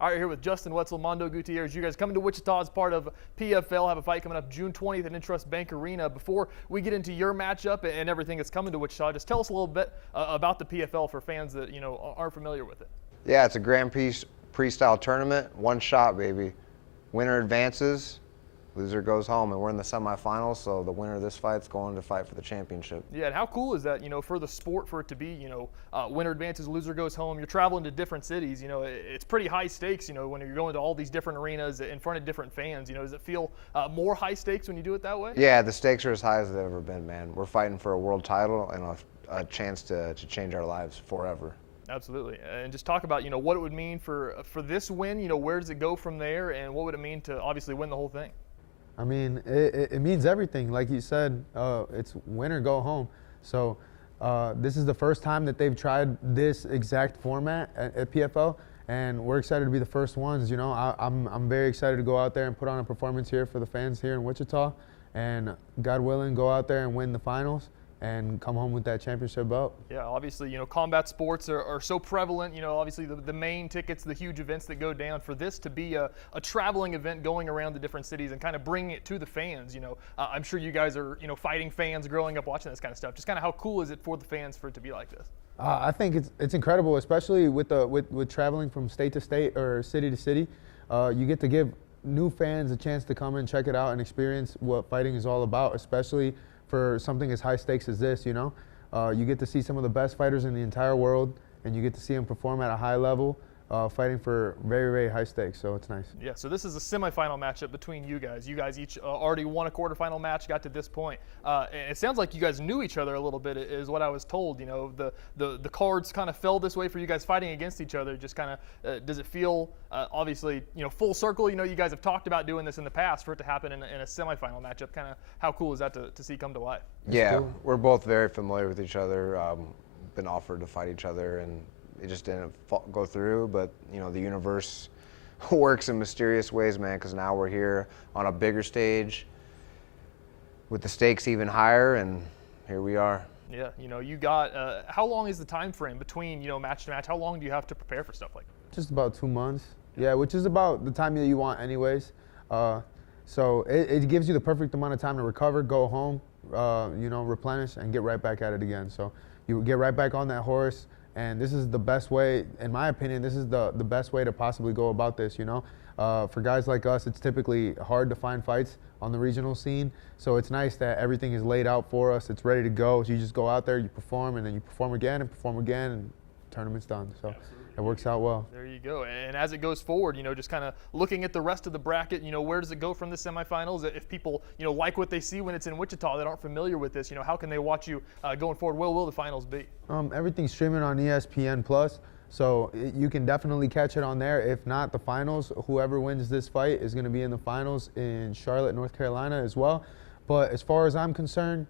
All right, here with Justin Wetzell, Mando, Gutierrez. You guys coming to Wichita as part of PFL. Have a fight coming up June 20th at INTRUST Bank Arena. Before we get into your matchup and everything that's coming to Wichita, just tell us a little bit about the PFL for fans that aren't familiar with it. Yeah, it's a Grand Prix style tournament. One shot, baby. Winner advances, loser goes home, and we're in the semifinals. So the winner of this fight's going to fight for the championship. Yeah, and how cool is that? For the sport, for it to be, winner advances, loser goes home. You're traveling to different cities. It's pretty high stakes. When you're going to all these different arenas in front of different fans. Does it feel more high stakes when you do it that way? Yeah, the stakes are as high as they've ever been, man. We're fighting for a world title and a chance to change our lives forever. Absolutely, and just talk about what it would mean for this win. Where does it go from there, and what would it mean to obviously win the whole thing? I mean, it means everything. Like you said, it's win or go home. So this is the first time that they've tried this exact format at PFL, and we're excited to be the first ones. I'm very excited to go out there and put on a performance here for the fans here in Wichita, and God willing, go out there and win the finals and come home with that championship belt. Yeah, obviously, combat sports are so prevalent. Obviously the main tickets, the huge events that go down. For this to be a traveling event going around the different cities and kind of bringing it to the fans, I'm sure you guys are, fighting fans growing up watching this kind of stuff. Just kind of how cool is it for the fans for it to be like this? I think it's incredible, especially with traveling from state to state or city to city. You get to give new fans a chance to come and check it out and experience what fighting is all about, especially for something as high stakes as this. You get to see some of the best fighters in the entire world, and you get to see them perform at a high level, fighting for very, very high stakes, so it's nice. Yeah, so this is a semifinal matchup between you guys. You guys each already won a quarterfinal match, got to this point. And it sounds like you guys knew each other a little bit, is what I was told. The cards kind of fell this way for you guys fighting against each other. Just kind of, does it feel, obviously, full circle? You guys have talked about doing this in the past for it to happen in a semifinal matchup. Kind of how cool is that to see come to life? Yeah, we're both very familiar with each other, been offered to fight each other, and it just didn't go through, but the universe works in mysterious ways, man, because now we're here on a bigger stage with the stakes even higher, and here we are. Yeah, you got, how long is the time frame between, match to match? How long do you have to prepare for stuff like that? Just about 2 months. Yeah, which is about the time that you want anyways. So it gives you the perfect amount of time to recover, go home, replenish, and get right back at it again. So you get right back on that horse. And this is the best way, in my opinion, this is the best way to possibly go about this, For guys like us, it's typically hard to find fights on the regional scene. So it's nice that everything is laid out for us. It's ready to go. So you just go out there, you perform, and then you perform again, and tournament's done. So Absolutely. It works out well. There you go. And as it goes forward, just kind of looking at the rest of the bracket, where does it go from the semifinals? If people, like what they see when it's in Wichita that aren't familiar with this, how can they watch you going forward? Where will the finals be? Everything's streaming on ESPN+, so you can definitely catch it on there. If not, the finals, whoever wins this fight is going to be in the finals in Charlotte, North Carolina as well. But as far as I'm concerned,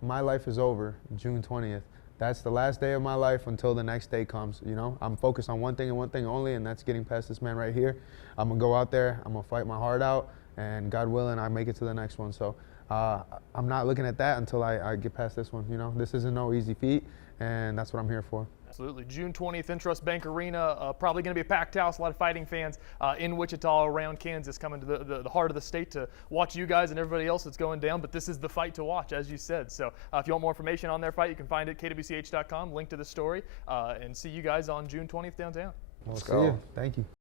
my life is over June 20th. That's the last day of my life until the next day comes. I'm focused on one thing and one thing only, and that's getting past this man right here. I'm going to go out there, I'm going to fight my heart out, and God willing, I make it to the next one. So I'm not looking at that until I get past this one. This isn't no easy feat, and that's what I'm here for. Absolutely. June 20th, INTRUST Bank Arena. Probably going to be a packed house. A lot of fighting fans in Wichita, around Kansas, coming to the heart of the state to watch you guys and everybody else that's going down. But this is the fight to watch, as you said. So if you want more information on their fight, you can find it at kwch.com, link to the story, and see you guys on June 20th downtown. Let's go. Thank you.